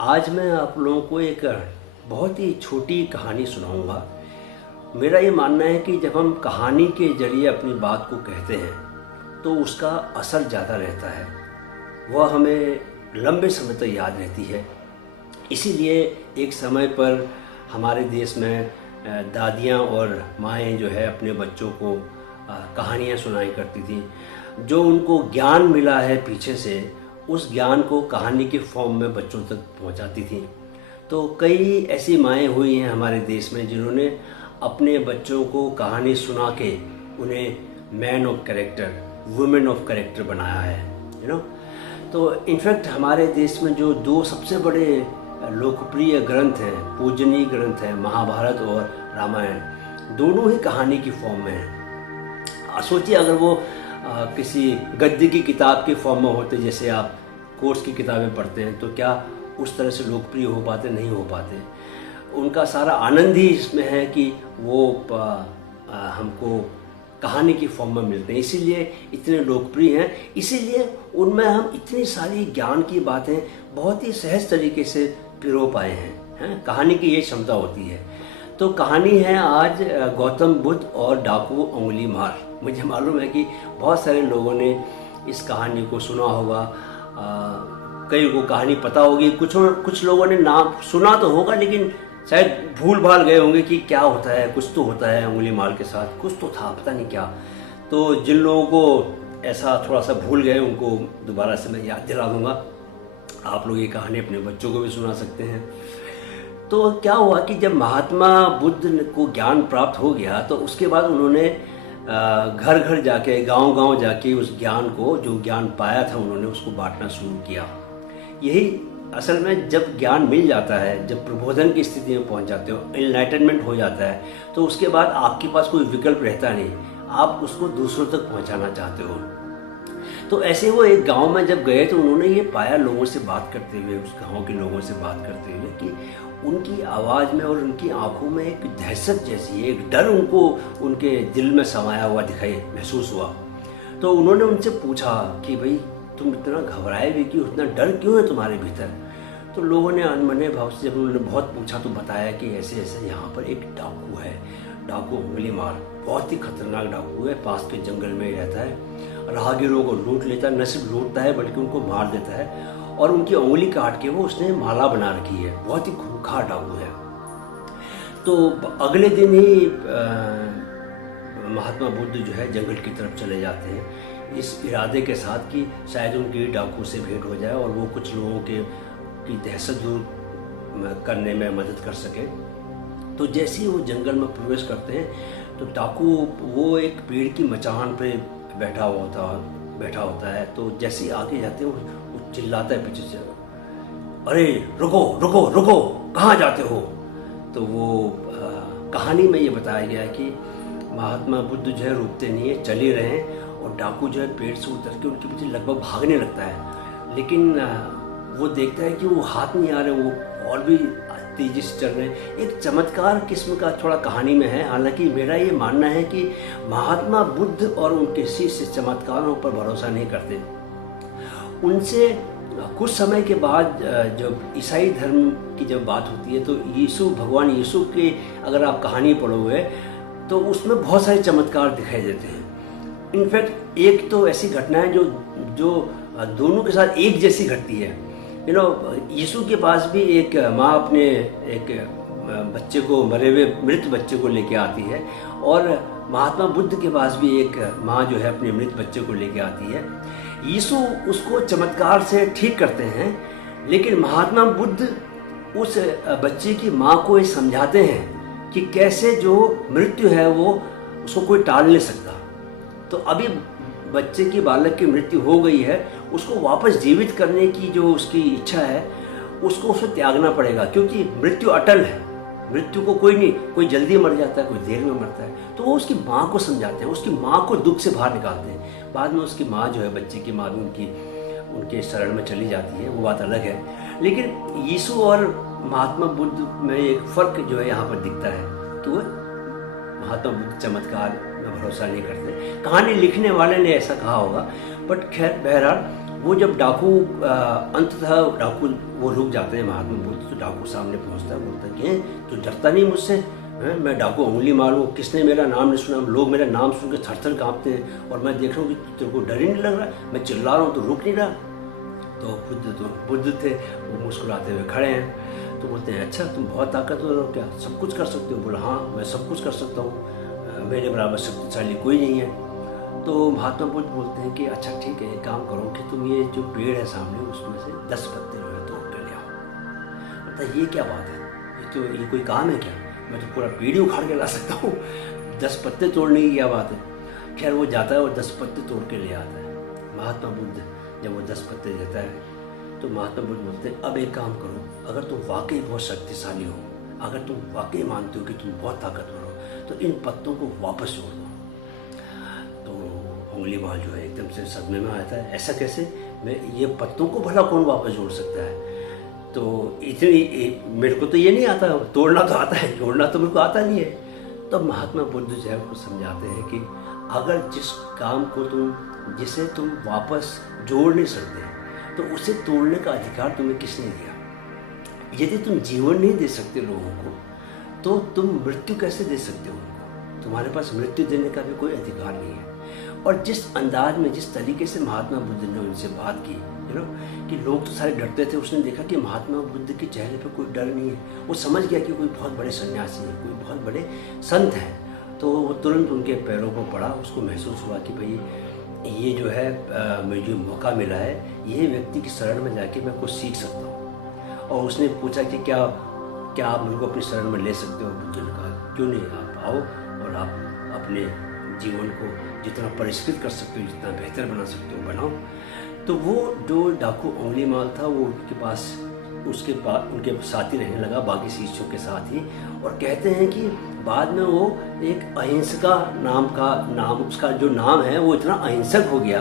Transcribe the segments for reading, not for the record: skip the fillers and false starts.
आज मैं आप लोगों को एक बहुत ही छोटी कहानी सुनाऊंगा। मेरा ये मानना है कि जब हम कहानी के जरिए अपनी बात को कहते हैं तो उसका असर ज़्यादा रहता है, वह हमें लंबे समय तक याद रहती है। इसीलिए एक समय पर हमारे देश में दादियाँ और माएँ जो है अपने बच्चों को कहानियाँ सुनाई करती थी। जो उनको ज्ञान मिला है पीछे से, उस ज्ञान को कहानी के फॉर्म में बच्चों तक पहुंचाती थी। तो कई ऐसी माएँ हुई हैं हमारे देश में जिन्होंने अपने बच्चों को कहानी सुना के उन्हें man of character, women of character बनाया है, तो इनफैक्ट हमारे देश में जो दो सबसे बड़े लोकप्रिय ग्रंथ हैं, पूजनीय ग्रंथ हैं, महाभारत और रामायण, दोनों ही कहानी की फॉर्म में हैं। सोचिए अगर वो किसी गद्य की किताब के फॉर्म में होते, जैसे आप कोर्स की किताबें पढ़ते हैं, तो क्या उस तरह से लोकप्रिय हो पाते? नहीं हो पाते। उनका सारा आनंद ही इसमें है कि वो हमको कहानी की फॉर्म में मिलते हैं, इसीलिए इतने लोकप्रिय हैं। इसीलिए उनमें हम इतनी सारी ज्ञान की बातें बहुत ही सहज तरीके से पिरो पाए हैं। कहानी की ये क्षमता होती है। तो कहानी है आज गौतम बुद्ध और डाकू उंगली मार। मुझे मालूम है कि बहुत सारे लोगों ने इस कहानी को सुना होगा, कई को कहानी पता होगी, कुछ लोगों ने नाम सुना तो होगा लेकिन शायद भूल भाल गए होंगे कि क्या होता है। कुछ तो होता है उंगली मार के साथ, कुछ तो था, पता नहीं क्या। तो जिन लोगों को ऐसा थोड़ा सा भूल गए उनको दोबारा से मैं याद दिला दूंगा। आप लोग ये कहानी अपने बच्चों को भी सुना सकते हैं। तो क्या हुआ कि जब महात्मा बुद्ध को ज्ञान प्राप्त हो गया तो उसके बाद उन्होंने घर घर जाके, गांव गांव जाके उस ज्ञान को, जो ज्ञान पाया था, उन्होंने उसको बांटना शुरू किया। यही असल में जब ज्ञान मिल जाता है, जब प्रबोधन की स्थिति में पहुंच जाते हो, एनलाइटनमेंट हो जाता है, तो उसके बाद आपके पास कोई विकल्प रहता नहीं, आप उसको दूसरों तक पहुंचाना चाहते हो। तो ऐसे वो एक गांव में जब गए तो उन्होंने ये पाया, लोगों से बात करते हुए, उस गांव के लोगों से बात करते हुए, कि उनकी आवाज़ में और उनकी आंखों में एक दहशत जैसी, एक डर उनको उनके दिल में समाया हुआ दिखाई महसूस हुआ। तो उन्होंने उनसे पूछा कि भाई तुम इतना घबराए हुए क्यों, इतना डर क्यों है तुम्हारे भीतर? तो लोगों ने अनमने भाव से जब उन्होंने बहुत पूछा तो बताया कि ऐसे ऐसे यहाँ पर एक डाकू है, डाकू उंगली मार, बहुत ही खतरनाक डाकू है, पास के जंगल में ही रहता है, राहगीरों को लूट लेता है, न सिर्फ लूटता है बल्कि उनको मार देता है, और उनकी उंगली काट के वो उसने माला बना रखी है, बहुत ही खूंखार डाकू है। तो अगले दिन ही महात्मा बुद्ध जो है जंगल की तरफ चले जाते हैं, इस इरादे के साथ कि शायद उनकी डाकू से भेंट हो जाए और वो कुछ लोगों की दहशत दूर करने में मदद कर सके। तो जैसे ही वो जंगल में प्रवेश करते हैं तो डाकू वो एक पेड़ की मचान पे बैठा होता है। तो जैसे ही आगे जाते हैं वो चिल्लाता है पीछे से, अरे रुको रुको रुको, कहाँ जाते हो? तो वो कहानी में ये बताया गया है कि महात्मा बुद्ध जो है रुकते नहीं है, चल ही रहे हैं, और डाकू जो है पेड़ से उतर के उनके पीछे लगभग भागने लगता है। लेकिन वो देखता है कि वो हाथ नहीं आ रहे, वो और भी तेजी से चल रहे हैं। एक चमत्कार किस्म का थोड़ा कहानी में है। हालांकि मेरा ये मानना है कि महात्मा बुद्ध और उनके शिष्य चमत्कारों पर भरोसा नहीं करते। उनसे कुछ समय के बाद जब ईसाई धर्म की जब बात होती है तो भगवान यीशु की अगर आप कहानी पढ़ोगे तो उसमें बहुत सारे चमत्कार दिखाई देते हैं। इनफैक्ट एक तो ऐसी घटना है जो दोनों के साथ एक जैसी घटती है। यीशु के पास भी एक माँ अपने एक बच्चे को, मरे हुए मृत बच्चे को लेके आती है, और महात्मा बुद्ध के पास भी एक माँ जो है अपने मृत बच्चे को लेके आती है। यीशु उसको चमत्कार से ठीक करते हैं, लेकिन महात्मा बुद्ध उस बच्चे की माँ को ये समझाते हैं कि कैसे जो मृत्यु है वो उसको कोई टाल नहीं सकता। तो अभी बच्चे की, बालक की मृत्यु हो गई है, उसको वापस जीवित करने की जो उसकी इच्छा है उसको उसे त्यागना पड़ेगा, क्योंकि मृत्यु अटल है। मृत्यु को कोई जल्दी मर जाता है, कोई देर में मरता है। तो वो उसकी माँ को समझाते हैं, उसकी माँ को दुख से बाहर निकालते हैं। बाद में उसकी माँ जो है, बच्चे की माँ भी उनके शरण में चली जाती है, वो बात अलग है। लेकिन यीशु और महात्मा बुद्ध में एक फर्क जो है यहाँ पर दिखता है कि वो महात्मा बुद्ध चमत्कार में भरोसा नहीं करते। कहानी लिखने वाले ने ऐसा कहा होगा, बट खैर बहरहाल वो जब डाकू अंततः डाकू वो रुक जाते हैं महात्मा बुद्ध, तो डाकू सामने पहुंचता है, बोलता है कि तू डरता नहीं मुझसे? मैं डाकू उंगली मारूं, किसने मेरा नाम नहीं सुना? लोग मेरा नाम सुन के थर थर काँपते हैं, और मैं देख रहा हूँ कि तेरे को डर ही नहीं लग रहा, मैं चिल्ला रहा हूँ तो रुक नहीं रहा। तो बुद्ध थे, वो मुस्कुराते हुए खड़े हैं। तो बोलते हैं अच्छा तुम बहुत ताकतवर हो क्या, सब कुछ कर सकते हो? बोला हाँ मैं सब कुछ कर सकता हूँ, मेरे बराबर शक्तिशाली कोई नहीं है। तो महात्मा बुद्ध बोलते हैं कि अच्छा ठीक है, एक काम करो कि तुम ये जो पेड़ है सामने उसमें से 10 पत्ते जो है तोड़ कर ले आओ। मतलब ये क्या बात है, ये कोई काम है क्या? मैं तो पूरा पेड़ ही उखाड़ के ला सकता हूँ, 10 पत्ते तोड़ने की क्या बात है? खैर वो जाता है और 10 पत्ते तोड़ के ले आता है। महात्मा बुद्ध जब वो 10 पत्ते देता है तो महात्मा बुद्ध बोलते हैं अब एक काम करो, अगर तुम वाकई बहुत शक्तिशाली हो, अगर तुम वाकई मानते हो कि तुम बहुत ताकतवर हो, तो इन पत्तों को वापस जोड़ दो। तो उंगलीमाल जो है एकदम से सदमे में आता है, ऐसा कैसे? मैं ये पत्तों को भला कौन वापस जोड़ सकता है? तो इतनी मेरे को तो ये नहीं आता, तोड़ना तो आता है, जोड़ना तो मेरे को आता नहीं है। तब महात्मा बुद्ध जो है वो समझाते हैं कि अगर जिस काम को जिसे तुम वापस जोड़ नहीं सकते तो उसे तोड़ने का अधिकार तुम्हें किसने दिया? यदि तुम जीवन नहीं दे सकते लोगों को तो तुम मृत्यु कैसे दे सकते हो उनको? तुम्हारे पास मृत्यु देने का भी कोई अधिकार नहीं है। और जिस अंदाज में, जिस तरीके से महात्मा बुद्ध ने उनसे बात की, कि लोग तो सारे डरते थे, उसने देखा कि महात्मा बुद्ध के चेहरे पर कोई डर नहीं है। वो समझ गया कि कोई बहुत बड़े सन्यासी है, कोई बहुत बड़े संत है। तो वो तुरंत उनके पैरों पर पड़ा। उसको महसूस हुआ कि भाई ये जो है मुझे जो मौका मिला है, ये व्यक्ति की शरण में जाके मैं कुछ सीख सकता हूँ। और उसने पूछा कि क्या आप मुझको अपनी शरण में ले सकते हो? बुद्ध ने कहा क्यों नहीं, आप आओ और आप अपने जीवन को जितना परिष्कृत कर सकते हो, जितना बेहतर बना सकते हो बनाओ। तो वो जो डाकू उंगलीमाल था वो उनके साथ ही रहने लगा, बाकी शिष्यों के साथ ही। और कहते हैं कि बाद में वो एक अहिंसका नाम उसका जो नाम है वो इतना अहिंसक हो गया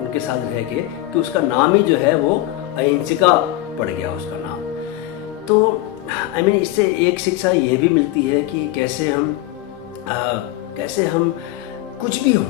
उनके साथ रह के कि उसका नाम ही जो है वो अहिंसका पड़ गया उसका नाम। तो इससे एक शिक्षा ये भी मिलती है कि कैसे हम कुछ भी हो,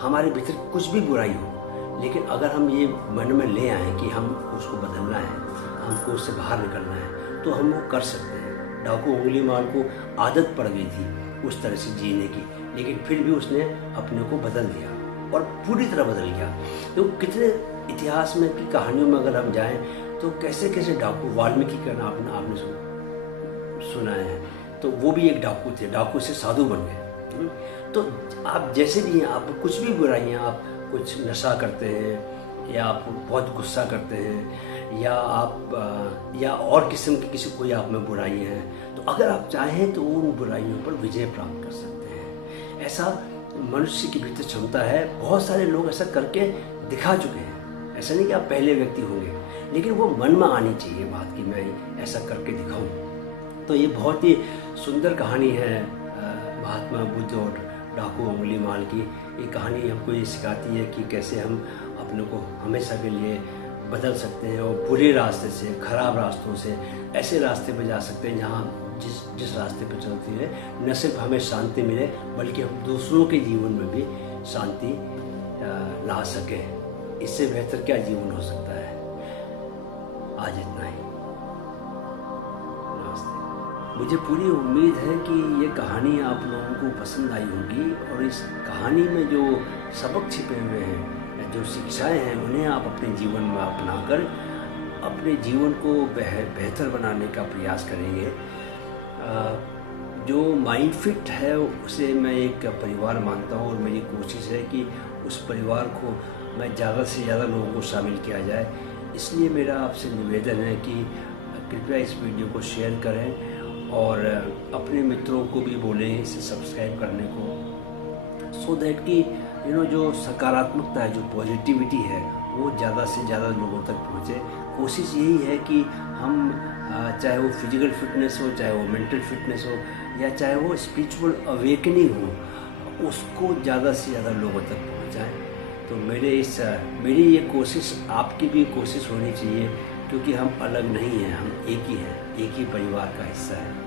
हमारे भीतर कुछ भी बुराई हो, लेकिन अगर हम ये मन में ले आए कि हम उसको बदलना है, हमको उससे बाहर निकलना है, तो हम वो कर सकते हैं। डाकू उंगलीमाल को आदत पड़ गई थी उस तरह से जीने की, लेकिन फिर भी उसने अपने को बदल दिया और पूरी तरह बदल गया। तो कितने इतिहास में की कहानियों में अगर हम जाएं तो कैसे कैसे डाकू, वाल्मीकि का नाम आपने सुना है, तो वो भी एक डाकू थे, डाकू से साधु बन गए। तो आप जैसे भी हैं, आप कुछ भी बुराइयाँ, आप कुछ नशा करते हैं या आप बहुत गुस्सा करते हैं या और किस्म की कोई आप में बुराई है, तो अगर आप चाहें तो उन बुराइयों पर विजय प्राप्त कर सकते हैं। ऐसा मनुष्य की भीतर क्षमता है। बहुत सारे लोग ऐसा करके दिखा चुके हैं। ऐसा नहीं कि आप पहले व्यक्ति होंगे, लेकिन वो मन में आनी चाहिए बात कि मैं ऐसा करके दिखाऊं। तो ये बहुत ही सुंदर कहानी है महात्मा बुद्ध और डाकू उंगलीमाल की। ये कहानी हमको ये सिखाती है कि कैसे हम अपने को हमेशा के लिए बदल सकते हैं और बुरे रास्ते से, खराब रास्तों से ऐसे रास्ते पे जा सकते हैं जहाँ जिस रास्ते पे चलते हैं न सिर्फ हमें शांति मिले बल्कि हम दूसरों के जीवन में भी शांति ला सकें। इससे बेहतर क्या जीवन हो सकता है। आज इतना ही। मुझे पूरी उम्मीद है कि ये कहानी आप लोगों को पसंद आई होगी और इस कहानी में जो सबक छिपे हुए हैं, जो शिक्षाएं हैं, उन्हें आप अपने जीवन में अपनाकर अपने जीवन को बेहतर बनाने का प्रयास करेंगे। जो माइंड फिट है उसे मैं एक परिवार मानता हूँ और मेरी कोशिश है कि उस परिवार को मैं ज़्यादा से ज़्यादा लोगों को शामिल किया जाए। इसलिए मेरा आपसे निवेदन है कि कृपया इस वीडियो को शेयर करें और अपने मित्रों को भी बोलें इसे सब्सक्राइब करने को, सो दैट कि जो सकारात्मकता है, जो पॉजिटिविटी है, वो ज़्यादा से ज़्यादा लोगों तक पहुँचे। कोशिश यही है कि हम चाहे वो फिजिकल फिटनेस हो, चाहे वो मेंटल फिटनेस हो, या चाहे वो स्पिरिचुअल अवेकनिंग हो, उसको ज़्यादा से ज़्यादा लोगों तक पहुँचाएँ। तो मेरी ये कोशिश, आपकी भी कोशिश होनी चाहिए, क्योंकि हम अलग नहीं हैं, हम एक ही हैं, एक ही परिवार का हिस्सा है।